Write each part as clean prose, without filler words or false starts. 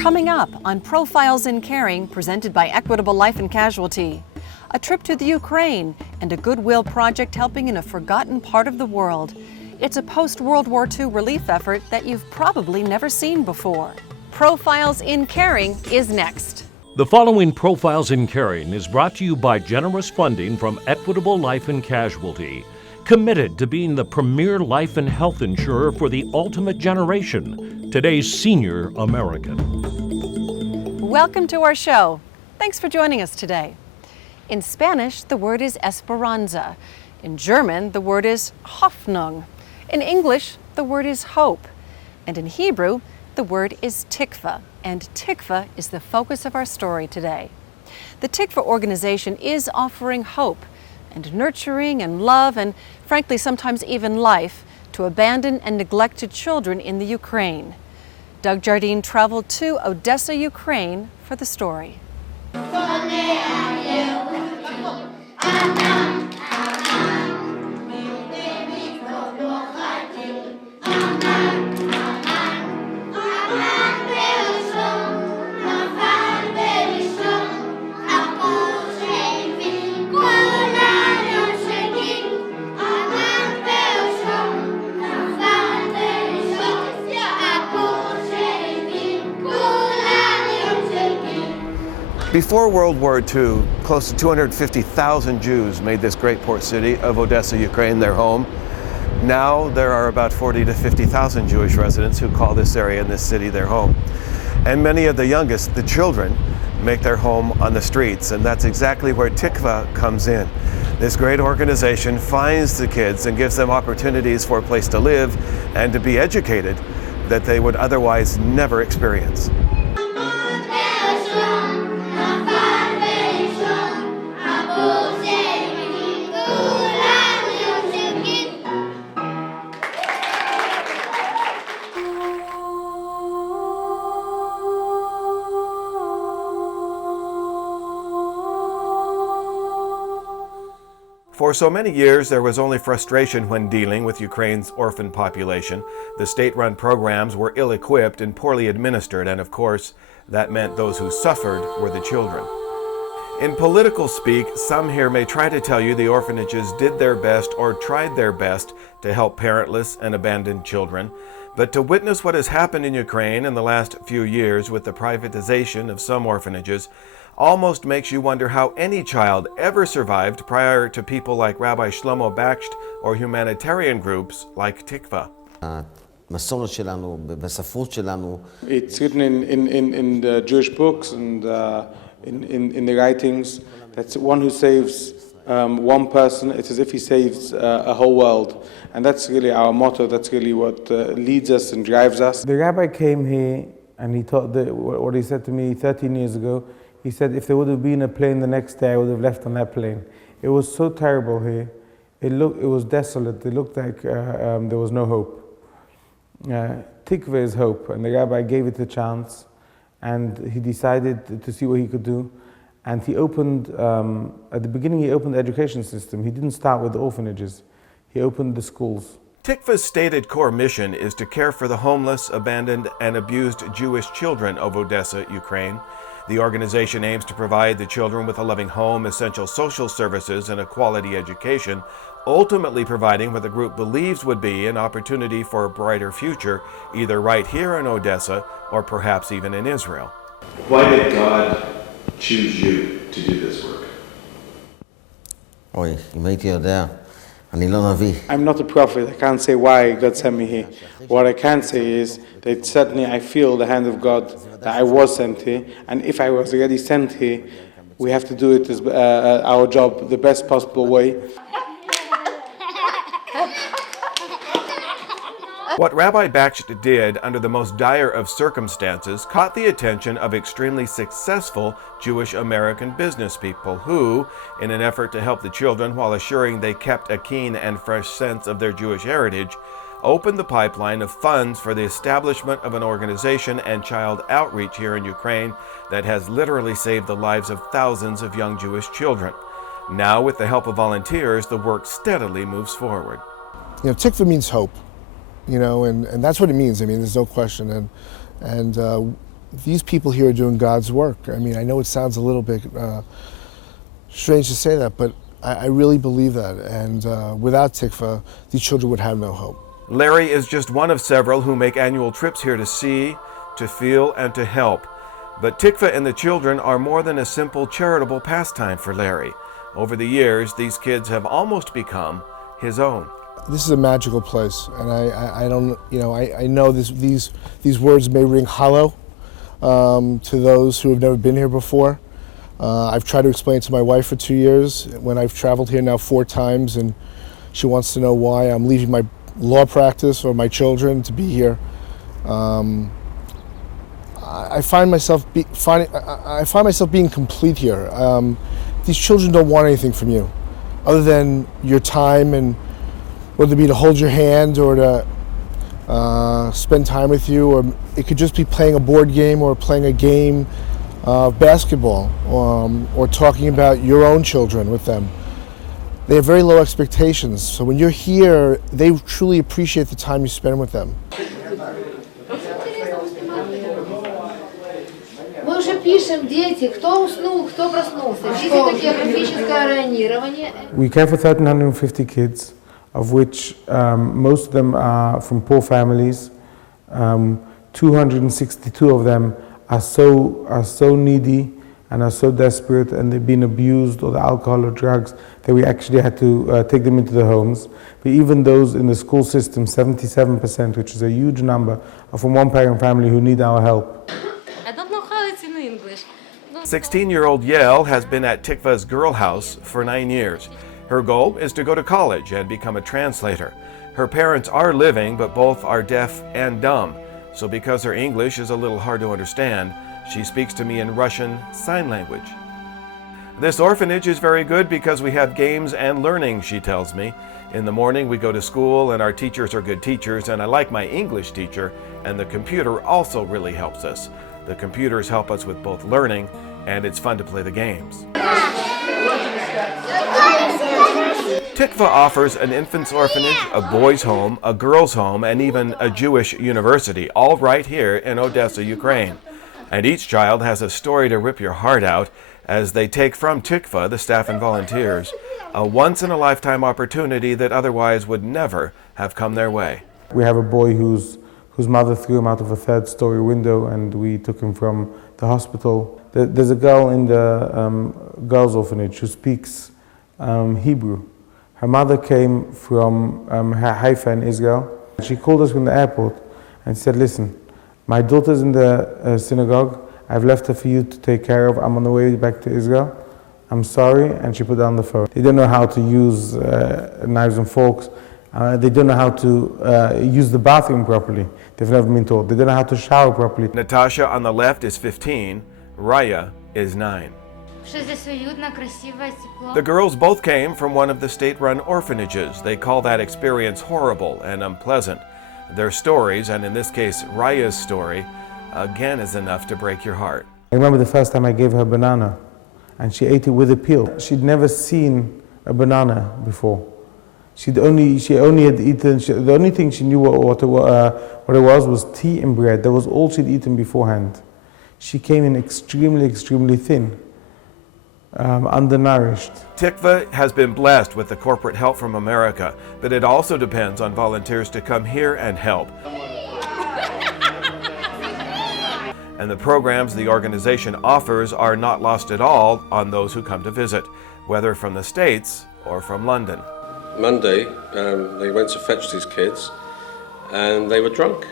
Coming up on Profiles in Caring, presented by Equitable Life and Casualty, a trip to the Ukraine and a goodwill project helping in a forgotten part of the world. It's a post-World War II relief effort that you've probably never seen before. Profiles in Caring is next. The following Profiles in Caring is brought to you by generous funding from Equitable Life and Casualty, committed to being the premier life and health insurer for the ultimate generation, today's senior American. Welcome to our show. Thanks for joining us today. In Spanish, the word is esperanza. In German, the word is Hoffnung. In English, the word is hope. And in Hebrew, the word is Tikva. And Tikva is the focus of our story today. The Tikva organization is offering hope and nurturing and love and, frankly, sometimes even life to abandoned and neglected children in the Ukraine. Doug Jardine traveled to Odessa, Ukraine for the story. Before World War II, close to 250,000 Jews made this great port city of Odessa, Ukraine, their home. Now there are about 40 to 50,000 Jewish residents who call this area and this city their home. And many of the youngest, the children, make their home on the streets, and that's exactly where Tikva comes in. This great organization finds the kids and gives them opportunities for a place to live and to be educated that they would otherwise never experience. For so many years, there was only frustration when dealing with Ukraine's orphan population. The state-run programs were ill-equipped and poorly administered, and of course, that meant those who suffered were the children. In political speak, some here may try to tell you the orphanages did their best or tried their best to help parentless and abandoned children. But to witness what has happened in Ukraine in the last few years with the privatization of some orphanages almost makes you wonder how any child ever survived prior to people like Rabbi Shlomo Bakst or humanitarian groups like Tikva. It's written in the Jewish books and in the writings that one who saves one person, it's as if he saves a whole world. And that's really our motto, that's really what leads us and drives us. The rabbi came here and he taught what he said to me 13 years ago. He said, if there would have been a plane the next day, I would have left on that plane. It was so terrible here. It was desolate. It looked like there was no hope. Tikva is hope, and the rabbi gave it a chance, and he decided to see what he could do. And he opened, at the beginning, he opened the education system. He didn't start with the orphanages. He opened the schools. Tikva's stated core mission is to care for the homeless, abandoned, and abused Jewish children of Odessa, Ukraine. The organization aims to provide the children with a loving home, essential social services, and a quality education, ultimately providing what the group believes would be an opportunity for a brighter future, either right here in Odessa or perhaps even in Israel. Why did God choose you to do this work? I'm not a prophet. I can't say why God sent me here. What I can say is that certainly I feel the hand of God that I was sent here, and if I was already sent here, we have to do it as our job the best possible way. What Rabbi Bakst did under the most dire of circumstances caught the attention of extremely successful Jewish American business people who, in an effort to help the children while assuring they kept a keen and fresh sense of their Jewish heritage, opened the pipeline of funds for the establishment of an organization and child outreach here in Ukraine that has literally saved the lives of thousands of young Jewish children. Now, with the help of volunteers, the work steadily moves forward. Tikva means hope. And that's what it means. I mean, there's no question. And these people here are doing God's work. I mean, I know it sounds a little bit strange to say that, but I really believe that. And without Tikva, these children would have no hope. Larry is just one of several who make annual trips here to see, to feel, and to help. But Tikva and the children are more than a simple charitable pastime for Larry. Over the years, these kids have almost become his own. This is a magical place, and I don't, I know these words may ring hollow to those who have never been here before. I've tried to explain it to my wife for 2 years when I've traveled here now 4 times, and she wants to know why I'm leaving my law practice or my children to be here. I find myself being complete here. These children don't want anything from you, other than your time, and whether it be to hold your hand or to spend time with you, or it could just be playing a board game or playing a game of basketball, or talking about your own children with them. They have very low expectations, so when you're here, they truly appreciate the time you spend with them. Мы уже пишем, дети, кто уснул, кто проснулся. Физико-географическое ранирование. We care for 1,350 kids, of which most of them are from poor families. 262 of them are so needy and are so desperate, and they've been abused or the alcohol or drugs that we actually had to take them into the homes. But even those in the school system, 77%, which is a huge number, are from one-parent family who need our help. I don't know how it's in English. 16-year-old Yael has been at Tikva's Girl House for 9 years. Her goal is to go to college and become a translator. Her parents are living, but both are deaf and dumb. So because her English is a little hard to understand, she speaks to me in Russian Sign Language. This orphanage is very good because we have games and learning, she tells me. In the morning we go to school and our teachers are good teachers, and I like my English teacher, and the computer also really helps us. The computers help us with both learning, and it's fun to play the games. Tikva offers an infant's orphanage, a boys' home, a girls' home, and even a Jewish university, all right here in Odessa, Ukraine. And each child has a story to rip your heart out as they take from Tikva, the staff and volunteers, a once-in-a-lifetime opportunity that otherwise would never have come their way. We have a boy whose mother threw him out of a 3rd-story window, and we took him from the hospital. There's a girl in the girls' orphanage who speaks Hebrew. Her mother came from Haifa in Israel. She called us from the airport and said, listen, my daughter's in the synagogue. I've left her for you to take care of. I'm on the way back to Israel. I'm sorry. And she put down the phone. They don't know how to use knives and forks. They don't know how to use the bathroom properly. They've never been taught. They don't know how to shower properly. Natasha on the left is 15. Raya is 9. The girls both came from one of the state-run orphanages. They call that experience horrible and unpleasant. Their stories, and in this case Raya's story, again is enough to break your heart. I remember the first time I gave her a banana, and she ate it with a peel. She'd never seen a banana before. She only had eaten, the only thing she knew what it was tea and bread. That was all she'd eaten beforehand. She came in extremely, extremely thin. Undernourished. Tikva has been blessed with the corporate help from America, but it also depends on volunteers to come here and help. And the programs the organization offers are not lost at all on those who come to visit, whether from the States or from London. Monday, they went to fetch these kids, and they were drunk.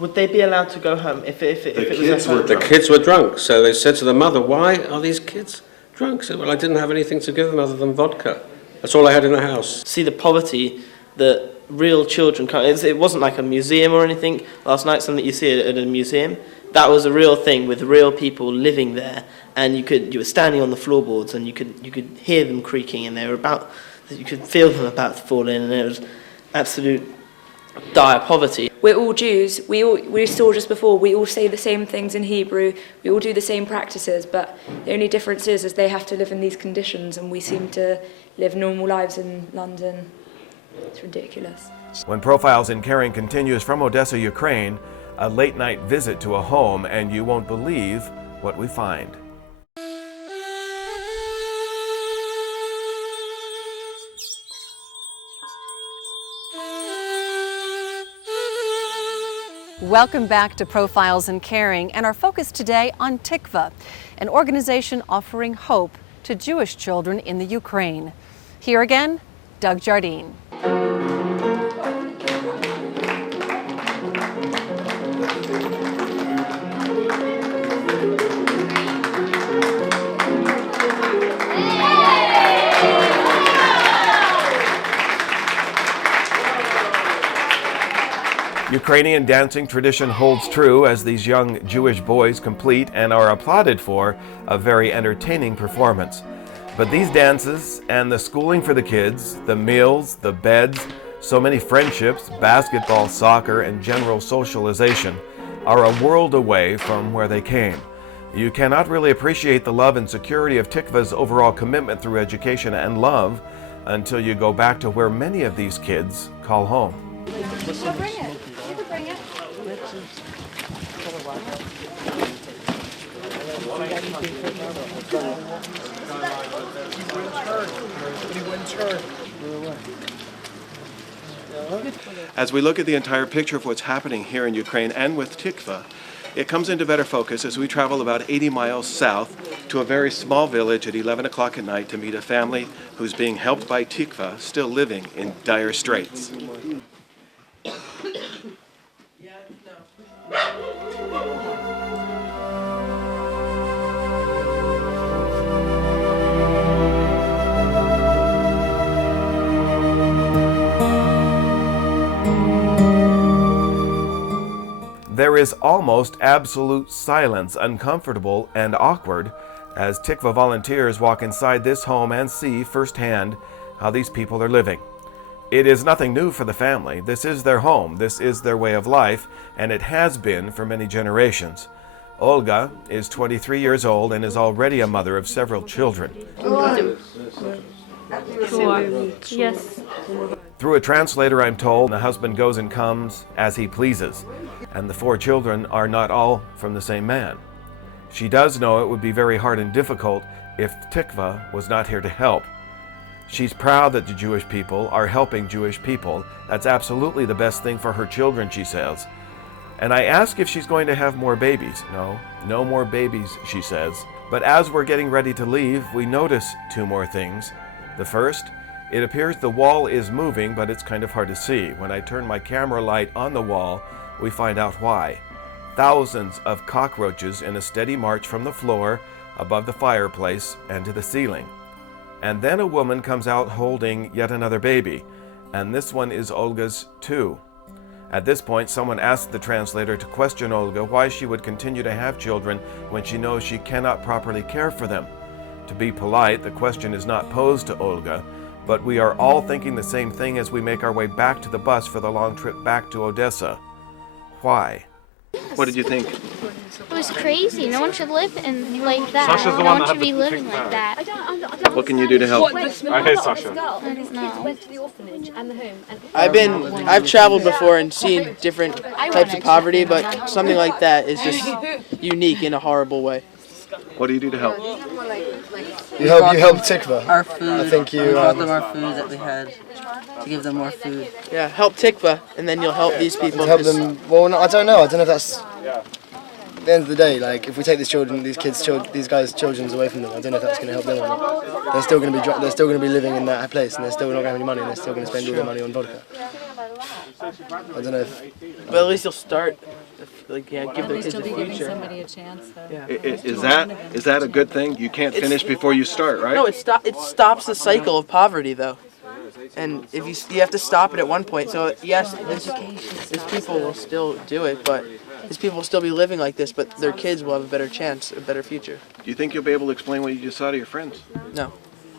Would they be allowed to go home if it was a home? The kids were drunk, so they said to the mother, why are these kids drunk? So, well, I didn't have anything to give them other than vodka. That's all I had in the house. See the poverty that real children can't. It wasn't like a museum or anything. Last night, something you see at a museum, that was a real thing with real people living there, and you were standing on the floorboards, and you could hear them creaking, and you could feel them about to fall in, and it was absolute dire poverty. We're all Jews. We saw just before, we all say the same things in Hebrew, we all do the same practices, but the only difference is they have to live in these conditions, and we seem to live normal lives in London. It's ridiculous. When Profiles in Caring continues from Odessa, Ukraine, a late-night visit to a home, and you won't believe what we find. Welcome back to Profiles in Caring, and our focus today on Tikva, an organization offering hope to Jewish children in the Ukraine. Here again, Doug Jardine. Ukrainian dancing tradition holds true as these young Jewish boys complete and are applauded for a very entertaining performance. But these dances and the schooling for the kids, the meals, the beds, so many friendships, basketball, soccer, and general socialization are a world away from where they came. You cannot really appreciate the love and security of Tikva's overall commitment through education and love until you go back to where many of these kids call home. As we look at the entire picture of what's happening here in Ukraine and with Tikva, it comes into better focus as we travel about 80 miles south to a very small village at 11 o'clock at night to meet a family who's being helped by Tikva, still living in dire straits. There is almost absolute silence, uncomfortable and awkward, as Tikva volunteers walk inside this home and see firsthand how these people are living. It is nothing new for the family. This is their home, this is their way of life, and it has been for many generations. Olga is 23 years old and is already a mother of several children. Yes. Through a translator, I'm told, the husband goes and comes as he pleases, and the 4 children are not all from the same man. She does know it would be very hard and difficult if Tikva was not here to help. She's proud that the Jewish people are helping Jewish people. That's absolutely the best thing for her children, she says. And I ask if she's going to have more babies. No more babies, she says. But as we're getting ready to leave, we notice 2 more things. The first, it appears the wall is moving, but it's kind of hard to see. When I turn my camera light on the wall, we find out why. Thousands of cockroaches in a steady march from the floor, above the fireplace, and to the ceiling. And then a woman comes out holding yet another baby, and this one is Olga's too. At this point, someone asks the translator to question Olga why she would continue to have children when she knows she cannot properly care for them. To be polite, the question is not posed to Olga, but we are all thinking the same thing as we make our way back to the bus for the long trip back to Odessa. Why? What did you think? It was crazy. No one should live like that. No one should be living like that. What can you do to help? I hate Sasha. I don't know. I've traveled before and seen different types of poverty, but something like that is just unique in a horrible way. What do you do to help? You help Tikva. Our food. I think you brought them our food that we had to give them more food. Yeah, help Tikva, and then you'll help these people. Help them. Well, no, I don't know. I don't know if that's. At the end of the day, like if we take these guys' children away from them, I don't know if that's going to help them or not. They're still going to be living in that place, and they're still not going to have any money, and they're still going to spend all their money on vodka. I don't know if. But at least you'll start. Give their kids a future. Somebody a chance, yeah. Is that a good thing? You can't finish before you start, right? No, it stops the cycle of poverty, though. And if you have to stop it at one point. So yes, these people will still do it, but these people will still be living like this, but their kids will have a better chance, a better future. Do you think you'll be able to explain what you just saw to your friends? No.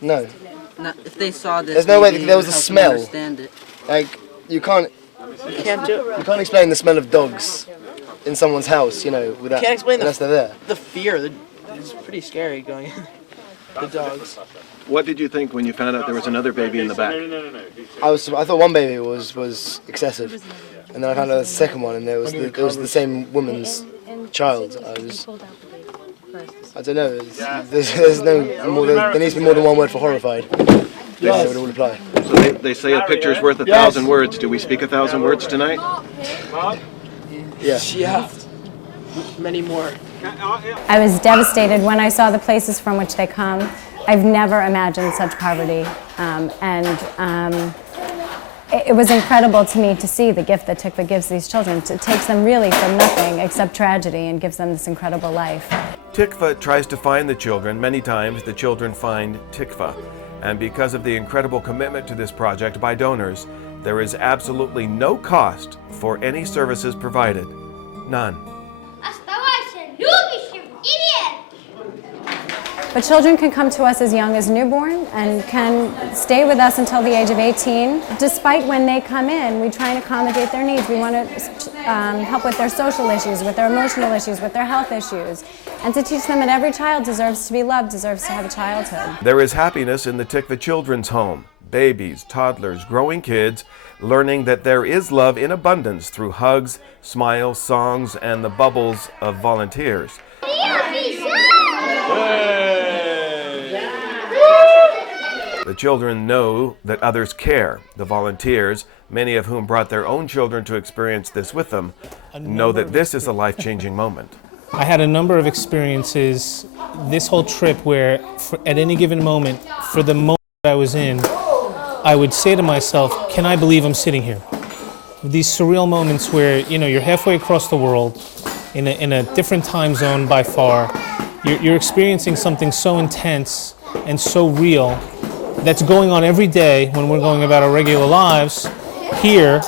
No. Not, if they saw this, there's no way. There was a smell. Understand it. Like you can't do it. You can't explain the smell of dogs in someone's house, without. You can't explain unless they're there. The fear. It's pretty scary going. The dogs. What did you think when you found out there was another baby in the back? I thought one baby was excessive. And then I found a second one, and it was the same woman's child. I don't know. There's no more. There needs to be more than one word for horrified. It would all apply. So they say a picture's worth 1,000 words. Do we speak 1,000 words tonight? Yeah. Yeah. Many more. I was devastated when I saw the places from which they come. I've never imagined such poverty, it was incredible to me to see the gift that Tikva gives these children. It takes them really from nothing except tragedy and gives them this incredible life. Tikva tries to find the children. Many times the children find Tikva. And because of the incredible commitment to this project by donors, there is absolutely no cost for any services provided. None. But children can come to us as young as newborn and can stay with us until the age of 18. Despite when they come in, we try and accommodate their needs. We want to help with their social issues, with their emotional issues, with their health issues, and to teach them that every child deserves to be loved, deserves to have a childhood. There is happiness in the Tikva Children's Home. Babies, toddlers, growing kids, learning that there is love in abundance through hugs, smiles, songs, and the bubbles of volunteers. The children know that others care. The volunteers, many of whom brought their own children to experience this with them, know that this is a life-changing moment. I had a number of experiences this whole trip where at any given moment, for the moment I was in, I would say to myself, can I believe I'm sitting here? These surreal moments where, you're halfway across the world, in a different time zone by far. You're experiencing something so intense and so real that's going on every day when we're going about our regular lives here,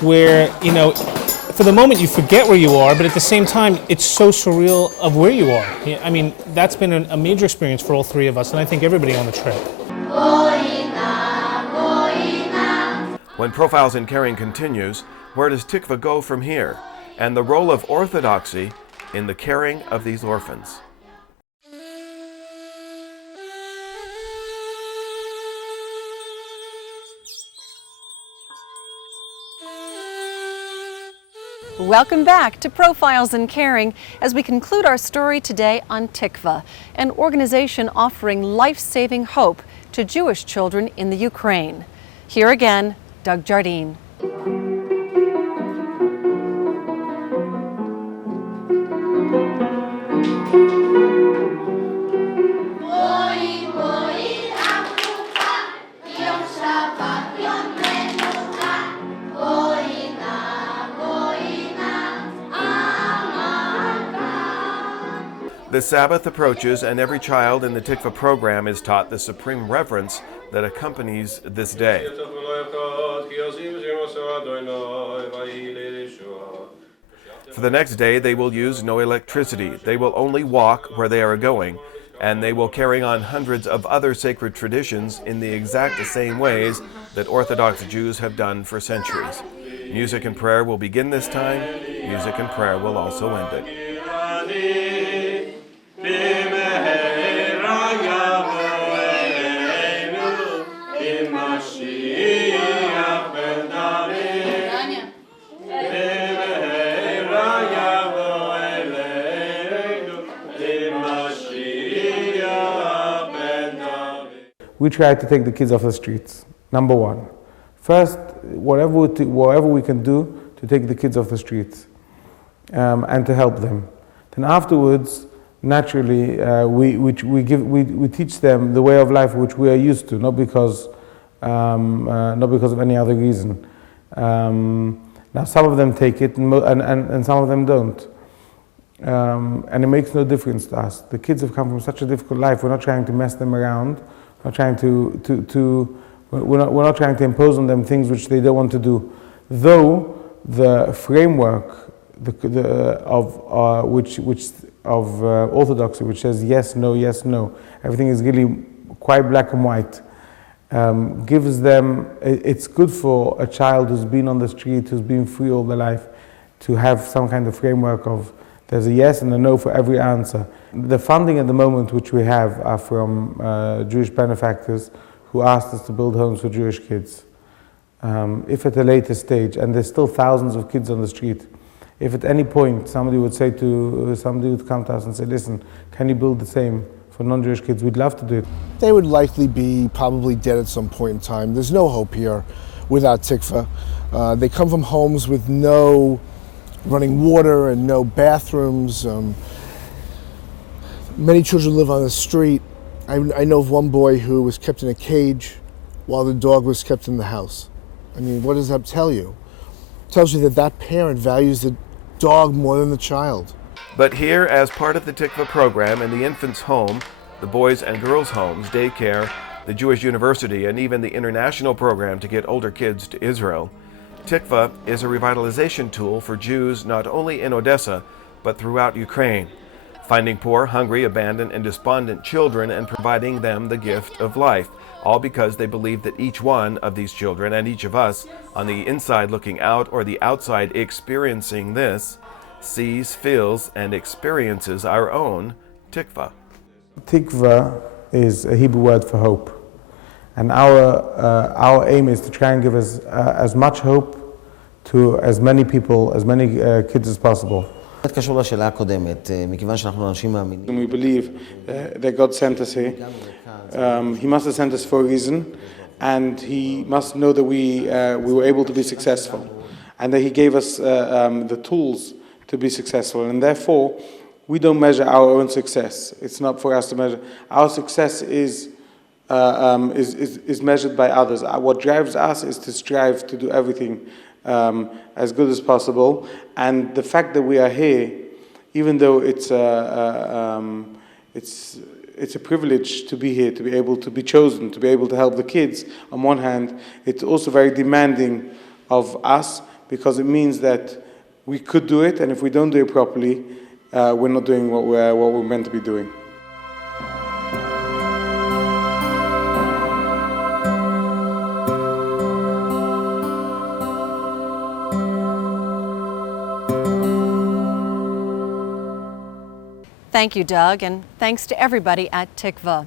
where, for the moment you forget where you are, but at the same time, it's so surreal of where you are. I mean, that's been a major experience for all three of us, and I think everybody on the trip. When Profiles in Caring continues, where does Tikva go from here? And the role of orthodoxy in the caring of these orphans. Welcome back to Profiles in Caring as we conclude our story today on Tikva, an organization offering life-saving hope to Jewish children in the Ukraine. Here again, Doug Jardine. The Sabbath approaches, and every child in the Tikva program is taught the supreme reverence that accompanies this day. For the next day, they will use no electricity. They will only walk where they are going, and they will carry on hundreds of other sacred traditions in the exact same ways that Orthodox Jews have done for centuries. Music and prayer will begin this time. Music and prayer will also end it. We try to take the kids off the streets, number one. First, whatever we can do to take the kids off the streets and to help them. Then afterwards, naturally, we teach them the way of life which we are used to, not because of any other reason. Now, some of them take it, and some of them don't. And it makes no difference to us. The kids have come from such a difficult life. We're not trying to mess them around. We're not trying to impose on them things which they don't want to do. Though the framework of orthodoxy, which says yes, no, everything is really quite black and white, gives them. It's good for a child who's been on the street, who's been free all their life, to have some kind of framework of there's a yes and a no for every answer. The funding at the moment which we have are from Jewish benefactors who asked us to build homes for Jewish kids. if at a later stage, and there's still thousands of kids on the street, if at any point somebody would come to us and say, listen, can you build the same for non-Jewish kids, we'd love to do it. They would likely be probably dead at some point in time. There's no hope here without Tikva. They come from homes with no running water and no bathrooms. Many children live on the street. I know of one boy who was kept in a cage while the dog was kept in the house. I mean, what does that tell you? It tells you that that parent values the dog more than the child. But here, as part of the Tikva program in the infant's home, the boys' and girls' homes, daycare, the Jewish University, and even the international program to get older kids to Israel, Tikva is a revitalization tool for Jews not only in Odessa, but throughout Ukraine, finding poor, hungry, abandoned, and despondent children and providing them the gift of life, all because they believe that each one of these children and each of us, on the inside looking out or the outside experiencing this, sees, feels, and experiences our own Tikva. Tikva is a Hebrew word for hope. And our aim is to try and give as much hope to as many people, as many kids as possible. זה קשור לשאלה הקודמת, מכיוון שאנחנו אנשים מאמינים. We believe that God sent us here. He must have sent us for a reason, and He must know that we were able to be successful, and that He gave us the tools to be successful, and therefore we don't measure our own success. It's not for us to measure. Our success is measured by others. What drives us is to strive to do everything as good as possible, and the fact that we are here, even though it's a privilege to be here, to be able to be chosen, to be able to help the kids. On one hand, it's also very demanding of us because it means that we could do it, and if we don't do it properly, we're not doing what we're meant to be doing. Thank you, Doug, and thanks to everybody at Tikva.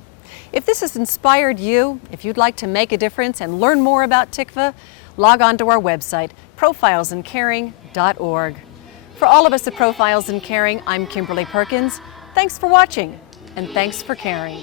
If this has inspired you, if you'd like to make a difference and learn more about Tikva, log on to our website, profilesandcaring.org. For all of us at Profiles in Caring, I'm Kimberly Perkins. Thanks for watching, and thanks for caring.